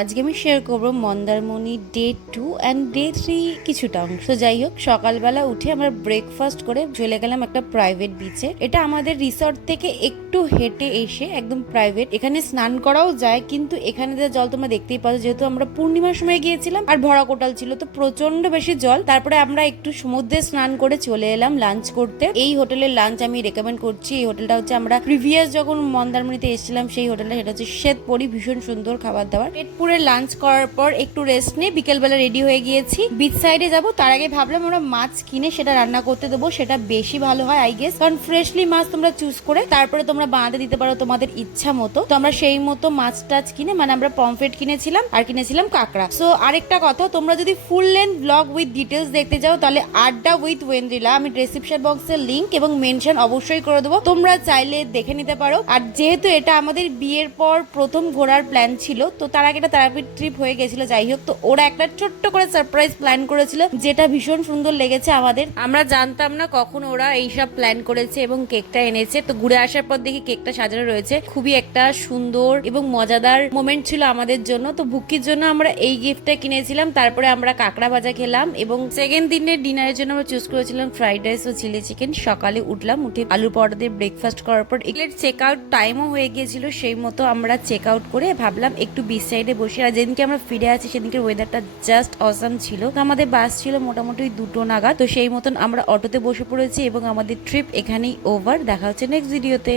আজকে আমি শেয়ার করবো মন্দারমণি ডে 2 অ্যান্ড ডে 3 কিছুটা অংশ। যাই হোক, সকালবেলা উঠে আমরা ব্রেকফাস্ট করে চলে গেলাম একটা প্রাইভেট বিচে। এটা আমাদের রিসর্ট থেকে একটু হেঁটে এসে একদম প্রাইভেট। এখানে স্নান করাও যায়, কিন্তু এখানে যে জল তোমরা দেখতেই পাচ্ছ, যেহেতু আমরা পূর্ণিমার সময় গিয়েছিলাম আর ভরা কোটাল ছিল, তো প্রচন্ড বেশি জল। তারপরে আমরা একটু সমুদ্রে স্নান করে চলে এলাম লাঞ্চ করতে। এই হোটেলের লাঞ্চ আমি রেকমেন্ড করছি। এই হোটেলটা হচ্ছে আমরা প্রিভিয়াস যখন মন্দারমণিতে এসেছিলাম সেই হোটেলটা, সেটা হচ্ছে শ্বেতপরি। ভীষণ সুন্দর খাবার দাবার। পুরে লাঞ্চ করার পর একটু রেস্ট নিয়ে বিকেলবেলা রেডি হয়ে গিয়েছি, বিচ সাইডে যাব। তার আগে ভাবলাম আমরা মাছ কিনে সেটা রান্না করতে দেবো, সেটা বেশি ভালো হয় আই গেস, কারণ ফ্রেশলি মাছ তোমরা চুজ করে তারপরে তোমরা বানাতে দিতে পারো তোমাদের ইচ্ছা মতো। তো আমরা সেই মতো মাছ টাছ কিনে, মানে আমরা পমফ্রেট কিনেছিলাম আর কিনেছিলাম কাঁকড়া। সো আরেকটা কথা, তোমরা যদি full length blog with details দেখতে যাও তাহলে আড্ডা উইথ ওয়েন্দ্রিলা আমি ডেসক্রিপশন বক্সের লিংক এবং মেনশন অবশ্যই করে দেবো, তোমরা চাইলে দেখে নিতে পারো। আর যেহেতু এটা আমাদের বিয়ের পর প্রথম ঘোরার প্ল্যান ছিল, তো তার আগে তারাপীঠ ট্রিপ হয়ে গেছিল। যাই হোক, তো ওরা একটা ছোট্ট করে সারপ্রাইজ প্ল্যান করেছিল, যেটা ভীষণ সুন্দর লেগেছে আমাদের। আমরা জানতাম না কখন ওরা এইসব প্ল্যান করেছে এবং কেকটা এনেছে। তো ঘুরে আসার পর দেখি কেকটা সাজানো রয়েছে। খুবই একটা সুন্দর এবং মজাদার মোমেন্ট ছিল আমাদের জন্য। তো বুকির জন্য আমরা এই গিফটটা কিনেছিলাম। তারপরে আমরা কাঁকড়া ভাজা খেলাম এবং সেকেন্ড দিনের ডিনারের জন্য আমরা চুজ করেছিলাম ফ্রাইড রাইস ও চিলি চিকেন। সকালে উঠলাম, উঠে আলু পরোটা দিয়ে ব্রেকফাস্ট করার পর এগুলোর চেক আউট টাইমও হয়ে গিয়েছিল। সেই মতো আমরা চেক আউট করে ভাবলাম একটু বিচ সাইডে বসে। আর যেদিনকে আমরা ফিরে আছি সেদিনকে ওয়েদারটা জাস্ট অসাম ছিল। আমাদের বাস ছিল মোটামুটি 2টো নাগাদ। তো সেই মতন আমরা অটোতে বসে পড়েছি এবং আমাদের ট্রিপ এখানেই ওভার। দেখা হচ্ছে নেক্সট ভিডিওতে।